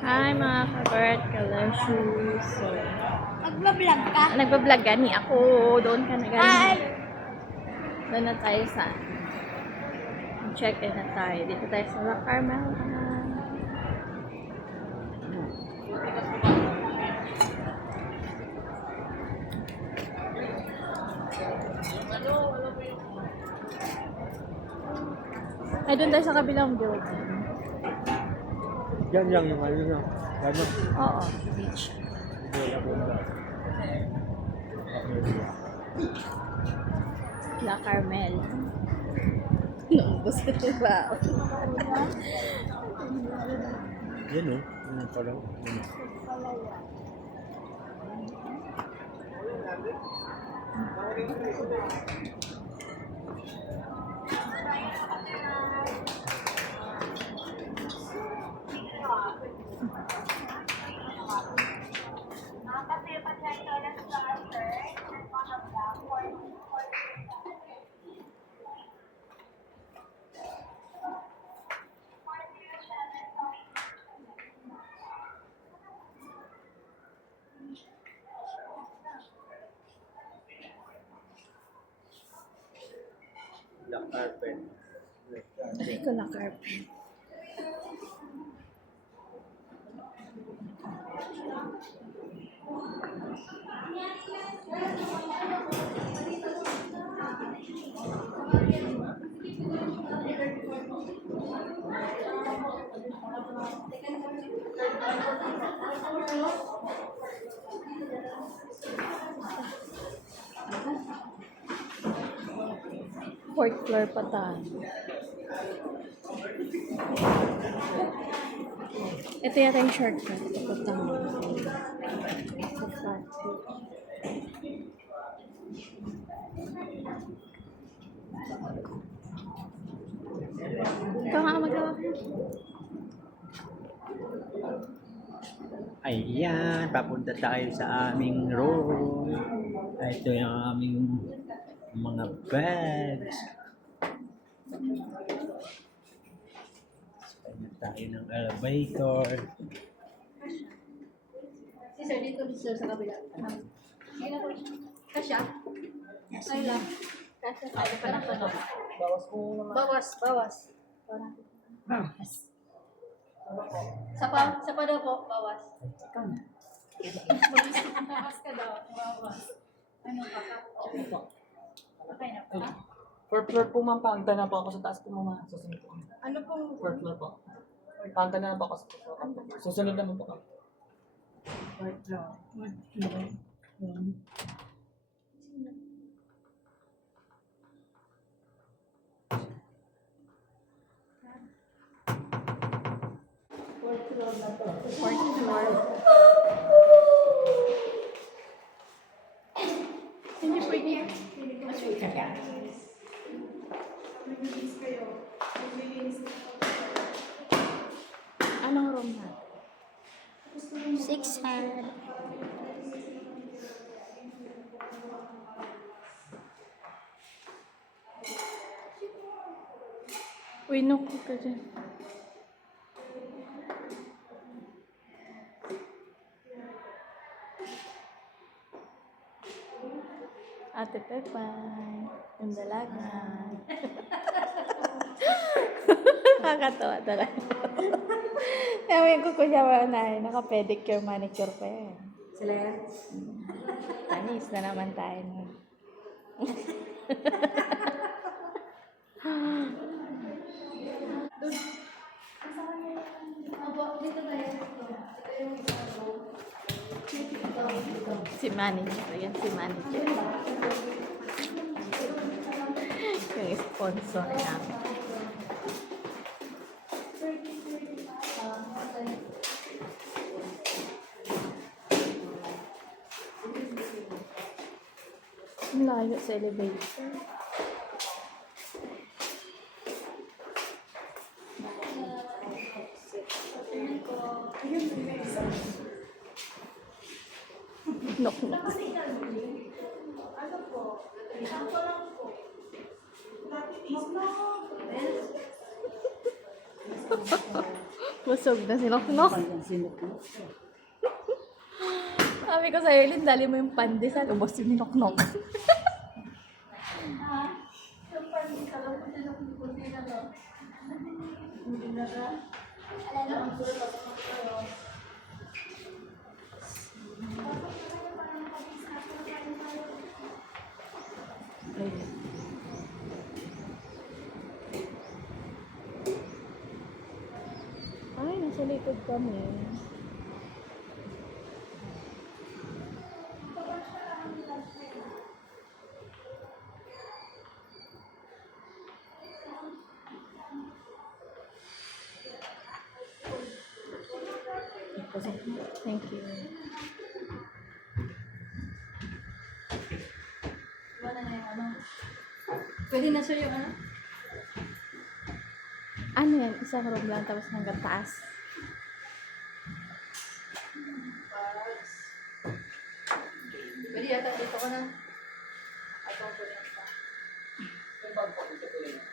Hi mga ka-Bert Shoes. So, Magbablog ka? nagbablog gani ako. Doon ka na Ay! gani. Doon na tayo sa check-in na tayo. Dito tayo sa La Carmel. Ay, doon tayo sa kabilang building. Yan lang yung ano na. Ano? Oo, beach. La Carmel. Numbos ko ito ba? Yan o. Yan pala. Black carpet. Ay ko la carpet. Fourth floor pa tayo. Ito yata yung shortcut. Papunta mo. Sa flat. Ikaw nga magawa ko. Ayan, papunta tayo sa aming room. Ito yung aming mga bags. Kanya tayo ng elevator. Si sir, dito sa kabila. Kasya? Ay lang. Kasya tayo pa ng tanong. Bawas. Sa pa daw po, bawas. Ikaw na. Bawas ka daw, bawas. Ano pa ka? Okay na pa? Fourth floor po ma'am, paanta na po ako sa taas po mama. Susunod po. Ano pong Fourth floor po. Paanta na po ako sa taas. Susunod naman po kami. Fourth floor. Hindi pwede. Mas-wait ka. Anong room na? 600? Uy, naku ka dyan. Ate Pepay, yung dalaga. Nakakatawa talaga. Kaya yung kuko niya naka-pedicure, manicure pa yan. Sila yan? Tanis na naman tayo. Dito tayo. Si manager. Yan si manager. Yung sponsor namin. Ang layo sa elevator. Knock. Busog na si Noknok. Sabi ko sa'yo, Lynn, dali mo yung pandesal. Ubos yun ni Noknok. Ay, nasa likod kami. Thank you. Wala na yung ano. Pwede na siya yung ano? Ano yan? Isang room lang tapos hanggang taas. Pwede yata dito ka na. At ang pwede na. Yung bag po, ito po yun.